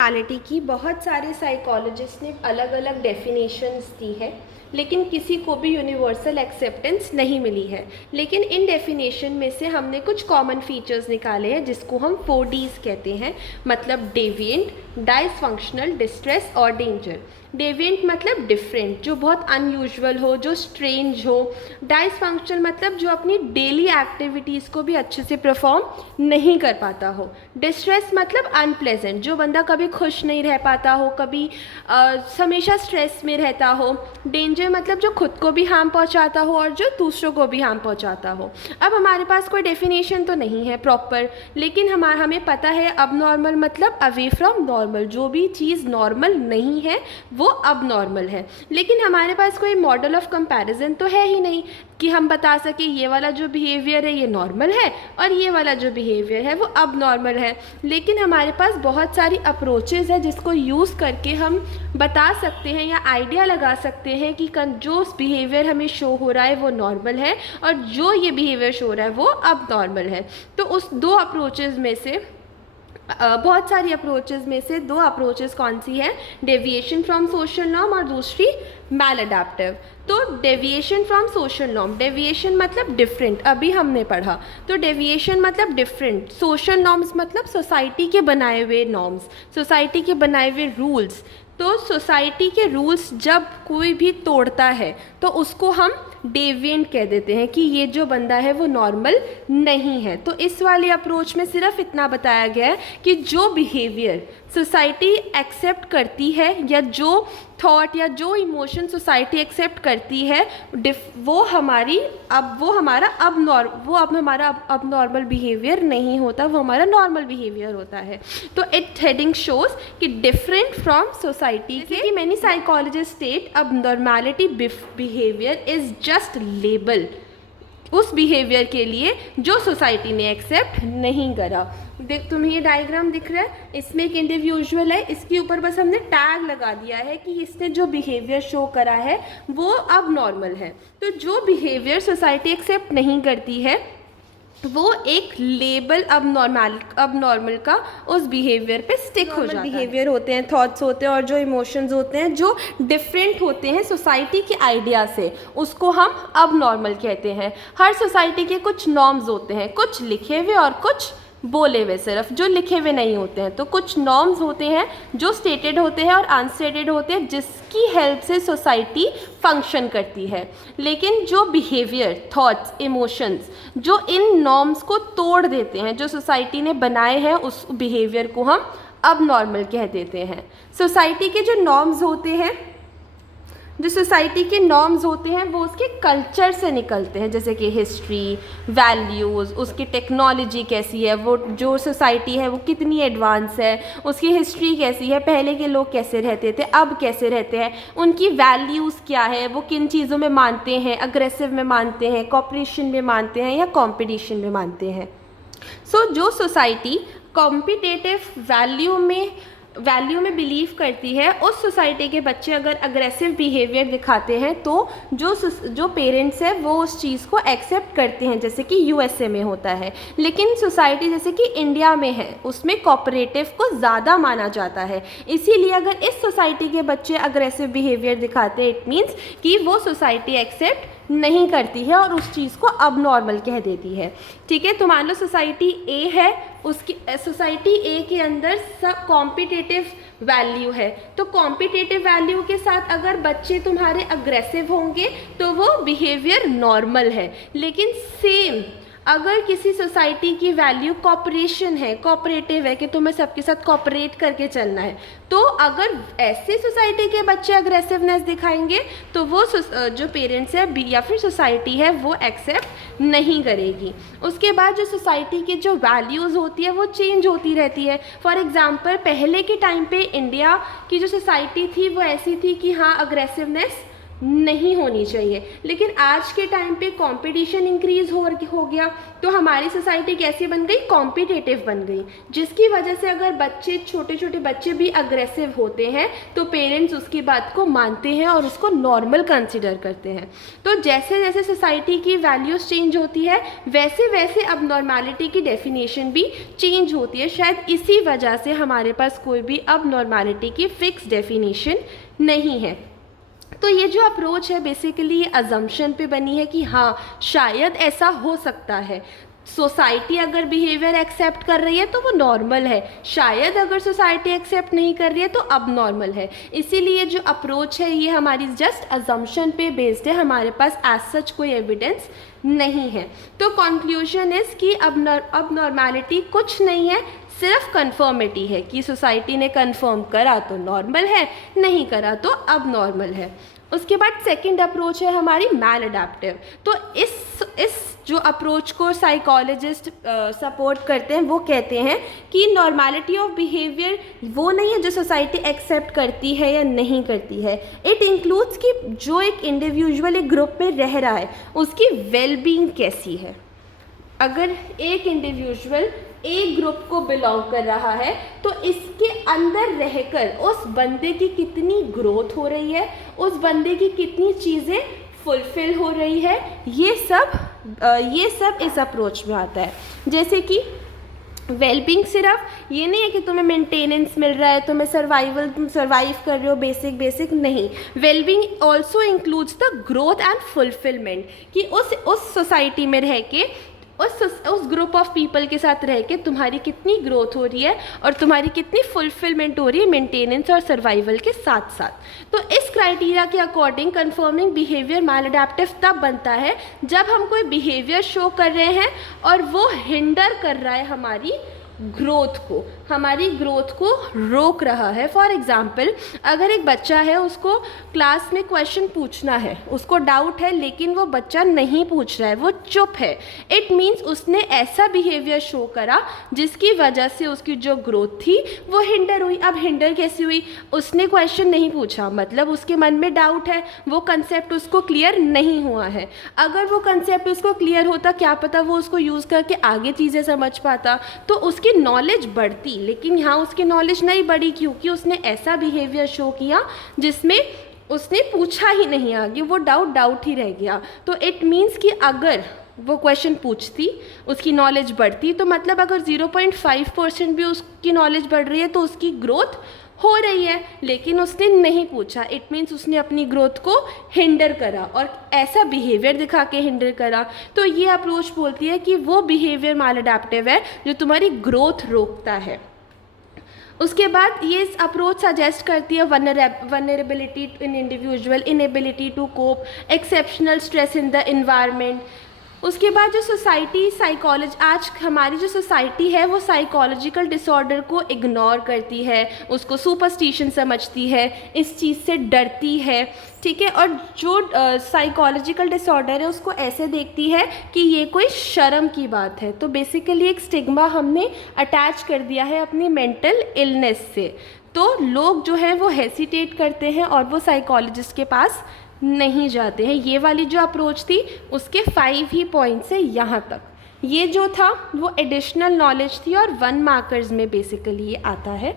Personality की बहुत सारे साइकोलॉजिस्ट ने अलग अलग डेफिनेशंस दी है, लेकिन किसी को भी यूनिवर्सल एक्सेप्टेंस नहीं मिली है। लेकिन इन डेफिनेशन में से हमने कुछ कॉमन फीचर्स निकाले हैं जिसको हम 4Ds कहते हैं, मतलब डेविएंट, डाइसफंक्शनल, डिस्ट्रेस और डेंजर। डेविएंट मतलब डिफरेंट, जो बहुत अनयूजुअल हो, जो स्ट्रेंज हो। डाइसफंक्शनल मतलब जो अपनी डेली एक्टिविटीज़ को भी अच्छे से परफॉर्म नहीं कर पाता हो। डिस्ट्रेस मतलब अनप्लेजेंट, जो बंदा कभी खुश नहीं रह पाता हो, कभी हमेशा स्ट्रेस में रहता हो। डेंजर मतलब जो खुद को भी हार्म पहुंचाता हो और जो दूसरों को भी हार्म पहुंचाता हो। अब हमारे पास कोई डेफिनेशन तो नहीं है प्रॉपर, लेकिन हमें पता है अब नॉर्मल मतलब अवे फ्रॉम नॉर्मल, जो भी चीज़ नॉर्मल नहीं है वो अब नॉर्मल है। लेकिन हमारे पास कोई मॉडल ऑफ कंपैरिजन तो है ही नहीं कि हम बता सके ये वाला जो बिहेवियर है ये नॉर्मल है और ये वाला जो बिहेवियर है वो अब नॉर्मल है। लेकिन हमारे पास बहुत सारी अप्रोचेज़ है जिसको यूज़ करके हम बता सकते हैं या आइडिया लगा सकते हैं कि जो बिहेवियर हमें शो हो रहा है वो नॉर्मल है और जो ये बिहेवियर शो हो रहा है वो अब नॉर्मल है। तो उस दो अप्रोचेज़ में से बहुत सारी अप्रोचेज़ में से दो अप्रोचेज़ कौन सी है, डेविएशन फ्रॉम सोशल नॉर्म और दूसरी मैल अडेप्टिव। तो deviation from social norm, deviation मतलब डिफरेंट, अभी हमने पढ़ा। तो डेविएशन मतलब डिफरेंट, सोशल नॉर्म्स मतलब सोसाइटी के बनाए हुए नॉर्म्स, सोसाइटी के बनाए हुए रूल्स। तो सोसाइटी के रूल्स जब कोई भी तोड़ता है तो उसको हम डेविएंट कह देते हैं कि ये जो बंदा है वो नॉर्मल नहीं है। तो इस वाले अप्रोच में सिर्फ इतना बताया गया है कि जो बिहेवियर सोसाइटी एक्सेप्ट करती है या जो थॉट या जो इमोशन सोसाइटी एक्सेप्ट करती है वो हमारा अब नॉर्मल बिहेवियर नहीं होता, वो हमारा नॉर्मल बिहेवियर होता है। तो इट हेडिंग शोज कि डिफरेंट फ्रॉम सोसाइटी के मैनी साइकोलॉजिस्ट स्टेट अब normality behaviour is just label उस बिहेवियर के लिए जो सोसाइटी ने एक्सेप्ट नहीं करा। तुम्हें ये डायग्राम दिख रहा है, इसमें एक इंडिविजुअल है, इसके ऊपर बस हमने टैग लगा दिया है कि इसने जो बिहेवियर शो करा है वो अब नॉर्मल है। तो जो बिहेवियर सोसाइटी एक्सेप्ट नहीं करती है वो एक लेबल अब नॉर्मल का उस बिहेवियर पे स्टिक हो जाता है। बिहेवियर होते हैं, थॉट्स होते हैं और जो इमोशंस होते हैं जो डिफरेंट होते हैं सोसाइटी के आइडिया से, उसको हम अब नॉर्मल कहते हैं। हर सोसाइटी के कुछ नॉर्म्स होते हैं, कुछ लिखे हुए और कुछ बोले हुए, सिर्फ जो लिखे हुए नहीं होते हैं। तो कुछ नॉर्म्स होते हैं जो स्टेटेड होते हैं और अनस्टेटेड होते हैं, जिसकी हेल्प से सोसाइटी फंक्शन करती है। लेकिन जो बिहेवियर, थॉट्स, इमोशंस जो इन नॉर्म्स को तोड़ देते हैं, जो सोसाइटी ने बनाए हैं, उस बिहेवियर को हम अब नॉर्मल कह देते हैं। सोसाइटी के जो नॉर्म्स होते हैं, जो सोसाइटी के नॉर्म्स होते हैं वो उसके कल्चर से निकलते हैं, जैसे कि हिस्ट्री, वैल्यूज़, उसकी टेक्नोलॉजी कैसी है, वो जो सोसाइटी है वो कितनी एडवांस है, उसकी हिस्ट्री कैसी है, पहले के लोग कैसे रहते थे, अब कैसे रहते हैं, उनकी वैल्यूज़ क्या है, वो किन चीज़ों में मानते हैं, अग्रेसिव में मानते हैं, कॉपरेशन में मानते हैं या कॉम्पिटिशन में मानते हैं। जो सोसाइटी कॉम्पिटिटिव वैल्यू में बिलीव करती है, उस सोसाइटी के बच्चे अगर अग्रेसिव बिहेवियर दिखाते हैं तो जो पेरेंट्स है वो उस चीज़ को एक्सेप्ट करते हैं, जैसे कि यूएसए में होता है। लेकिन सोसाइटी जैसे कि इंडिया में है उसमें कोऑपरेटिव को ज़्यादा माना जाता है, इसीलिए अगर इस सोसाइटी के बच्चे अग्रेसिव बिहेवियर दिखाते हैं, इट मीन्स कि वो सोसाइटी एक्सेप्ट नहीं करती है और उस चीज़ को अब नॉर्मल कह देती है। ठीक है, तो मान लो सोसाइटी ए है, उसकी सोसाइटी ए के अंदर सब कॉम्पिटिटिव वैल्यू है, तो कॉम्पिटिटिव वैल्यू के साथ अगर बच्चे तुम्हारे अग्रेसिव होंगे तो वो बिहेवियर नॉर्मल है। लेकिन सेम अगर किसी सोसाइटी की वैल्यू कॉपरेशन है, कोऑपरेटिव है कि तुम्हें सबके साथ कोऑपरेट करके चलना है, तो अगर ऐसे सोसाइटी के बच्चे अग्रेसिवनेस दिखाएंगे तो वो जो पेरेंट्स है या फिर सोसाइटी है वो एक्सेप्ट नहीं करेगी। उसके बाद जो सोसाइटी की जो वैल्यूज़ होती है वो चेंज होती रहती है। फॉर एग्जांपल पहले के टाइम पे इंडिया की जो सोसाइटी थी वो ऐसी थी कि हाँ अग्रेसिवनेस नहीं होनी चाहिए। लेकिन आज के टाइम पे कंपटीशन इंक्रीज हो गया, तो हमारी सोसाइटी कैसी बन गई, कॉम्पिटिटिव बन गई, जिसकी वजह से अगर बच्चे, छोटे छोटे बच्चे भी अग्रेसिव होते हैं तो पेरेंट्स उसकी बात को मानते हैं और उसको नॉर्मल कंसिडर करते हैं। तो जैसे जैसे सोसाइटी की वैल्यूज़ चेंज होती है वैसे वैसे अब नॉर्मैलिटी की डेफिनेशन भी चेंज होती है। शायद इसी वजह से हमारे पास कोई भी अब नॉर्मैलिटी की फिक्स डेफिनेशन नहीं है। तो ये जो अप्रोच है बेसिकली अजम्पशन पे बनी है कि हाँ शायद ऐसा हो सकता है, सोसाइटी अगर बिहेवियर एक्सेप्ट कर रही है तो वो नॉर्मल है, शायद अगर सोसाइटी एक्सेप्ट नहीं कर रही है तो अब नॉर्मल है। इसीलिए जो अप्रोच है ये हमारी जस्ट अजम्पशन पे बेस्ड है, हमारे पास एज सच कोई एविडेंस नहीं है। तो कंक्लूजन इज़ कि अब नॉर्मैलिटी कुछ नहीं है, सिर्फ कन्फर्मिटी है कि सोसाइटी ने कन्फर्म करा तो नॉर्मल है, नहीं करा तो अब नॉर्मल है। उसके बाद सेकंड अप्रोच है हमारी मैल अडेप्टिव। तो इस जो अप्रोच को साइकोलॉजिस्ट सपोर्ट करते हैं, वो कहते हैं कि नॉर्मैलिटी ऑफ बिहेवियर वो नहीं है जो सोसाइटी एक्सेप्ट करती है या नहीं करती है। इट इंक्लूड्स कि जो एक इंडिविजुअल एक ग्रुप में रह रहा है उसकी वेलबींग कैसी है। अगर एक इंडिविजुअल एक ग्रुप को बिलोंग कर रहा है तो इसके अंदर रहकर उस बंदे की कितनी ग्रोथ हो रही है, उस बंदे की कितनी चीज़ें फुलफिल हो रही है, ये सब इस अप्रोच में आता है। जैसे कि वेलबींग सिर्फ ये नहीं है कि तुम्हें मेंटेनेंस मिल रहा है, तुम्हें सर्वाइव कर रहे हो बेसिक नहीं। Wellbeing also includes the growth and fulfilment, कि उस सोसाइटी में रह के उस ग्रुप ऑफ पीपल के साथ रह के तुम्हारी कितनी ग्रोथ हो रही है और तुम्हारी कितनी फुलफिलमेंट हो रही है मेंटेनेंस और सर्वाइवल के साथ साथ। तो इस क्राइटेरिया के अकॉर्डिंग कन्फर्मिंग बिहेवियर मैलअडैप्टिव तब बनता है जब हम कोई बिहेवियर शो कर रहे हैं और वो हिंडर कर रहा है हमारी ग्रोथ को रोक रहा है। फॉर एग्ज़ाम्पल, अगर एक बच्चा है, उसको क्लास में क्वेश्चन पूछना है, उसको डाउट है, लेकिन वो बच्चा नहीं पूछ रहा है, वो चुप है, इट मीन्स उसने ऐसा बिहेवियर शो करा जिसकी वजह से उसकी जो ग्रोथ थी वो हिंडर हुई। अब हिंडर कैसी हुई, उसने क्वेश्चन नहीं पूछा, मतलब उसके मन में डाउट है, वो कंसेप्ट उसको क्लियर नहीं हुआ है। अगर वो कंसेप्ट उसको क्लियर होता, क्या पता वो उसको यूज़ करके आगे चीज़ें समझ पाता, तो उसकी नॉलेज बढ़ती। लेकिन यहाँ उसकी नॉलेज नहीं बढ़ी क्योंकि उसने ऐसा बिहेवियर शो किया जिसमें उसने पूछा ही नहीं आगे, वो डाउट ही रह गया। तो इट मीन्स कि अगर वो क्वेश्चन पूछती, उसकी नॉलेज बढ़ती, तो मतलब अगर 0.5% भी उसकी नॉलेज बढ़ रही है तो उसकी ग्रोथ हो रही है, लेकिन उसने नहीं पूछा, इट मीन्स उसने अपनी ग्रोथ को हिंडर करा और ऐसा बिहेवियर दिखा के हिंडर करा। तो ये अप्रोच बोलती है कि वो बिहेवियर मैलअडैप्टिव है जो तुम्हारी ग्रोथ रोकता है। उसके बाद ये अप्रोच सजेस्ट करती है vulnerability in individual, inability to cope, exceptional stress in the environment. उसके बाद जो आज हमारी जो सोसाइटी है वो साइकोलॉजिकल डिसऑर्डर को इग्नोर करती है, उसको सुपरस्टिशन समझती है, इस चीज़ से डरती है, ठीक है। और जो साइकोलॉजिकल डिसऑर्डर है उसको ऐसे देखती है कि ये कोई शर्म की बात है। तो बेसिकली एक स्टिग्मा हमने अटैच कर दिया है अपनी मेंटल इलनेस से। तो लोग जो है वो हेसिटेट करते हैं और वो साइकोलॉजिस्ट के पास नहीं जाते हैं। ये वाली जो अप्रोच थी उसके 5 ही पॉइंट्स है यहाँ तक। ये जो था वो एडिशनल नॉलेज थी और 1 मार्कर्स में बेसिकली ये आता है।